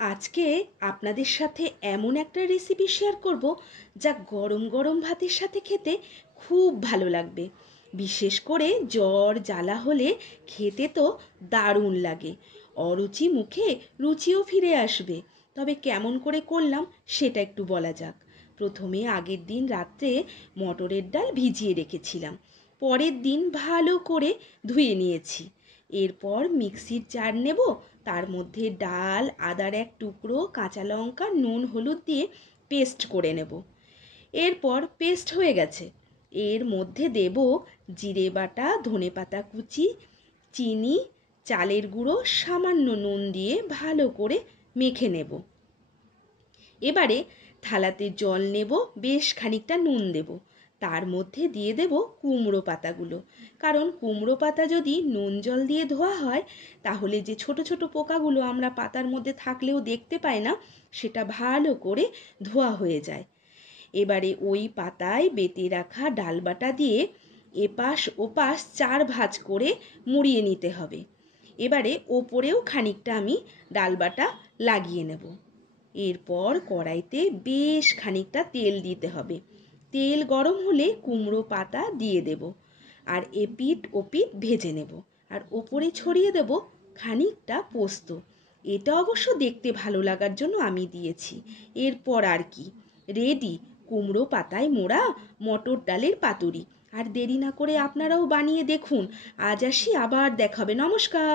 আজকে আপনাদের সাথে এমন একটা রেসিপি শেয়ার করব যা গরম গরম ভাতের সাথে খেতে খুব ভালো লাগবে। বিশেষ করে জ্বর জ্বালা হলে খেতে তো দারুণ লাগে। অরুচি মুখে রুচিও ফিরে আসবে। তবে কেমন করে করলাম সেটা একটু বলা যাক। প্রথমে আগের দিন রাত্রে মটরের ডাল ভিজিয়ে রেখেছিলাম। পরের দিন ভালো করে ধুয়ে নিয়েছি। এরপর মিক্সির জার নেব, তার মধ্যে ডাল, আদার এক টুকরো, কাঁচা লঙ্কা, নুন হলুদ দিয়ে পেস্ট করে নেব। এরপর পেস্ট হয়ে গেছে, এর মধ্যে দেব জিরে বাটা, ধনেপাতা কুচি, চিনি, চালের গুঁড়ো, সামান্য নুন দিয়ে ভালো করে মেখে নেব। এবারে থালাতে জল নেব, বেশ খানিকটা নুন দেব, তার মধ্যে দিয়ে দেব কুমড়ো পাতাগুলো। কারণ কুমড়ো পাতা যদি নুন জল দিয়ে ধোয়া হয় তাহলে যে ছোট ছোট পোকাগুলো আমরা পাতার মধ্যে থাকলেও দেখতে পাই না, সেটা ভালো করে ধোয়া হয়ে যায়। এবারে ওই পাতায় বেটে রাখা ডালবাটা দিয়ে এপাশ ওপাশ 4 ভাঁজ করে মুড়িয়ে নিতে হবে। এবারে ওপরেও খানিকটা আমি ডালবাটা লাগিয়ে নেব। এরপর কড়াইতে বেশ খানিকটা তেল দিতে হবে। তেল গরম হলে কুমড়ো পাতা দিয়ে দেব, আর এপিঠ ওপিঠ ভেজে নেব। আর ওপরে ছড়িয়ে দেব খানিকটা পোস্ত। এটা অবশ্য দেখতে ভালো লাগার জন্য আমি দিয়েছি। এরপর আর কি, রেডি কুমড়ো পাতায় মোড়া মটর ডালের পাতুরি। আর দেরি না করে আপনারাও বানিয়ে দেখুন। আজ আসি, আবার দেখাবে। নমস্কার।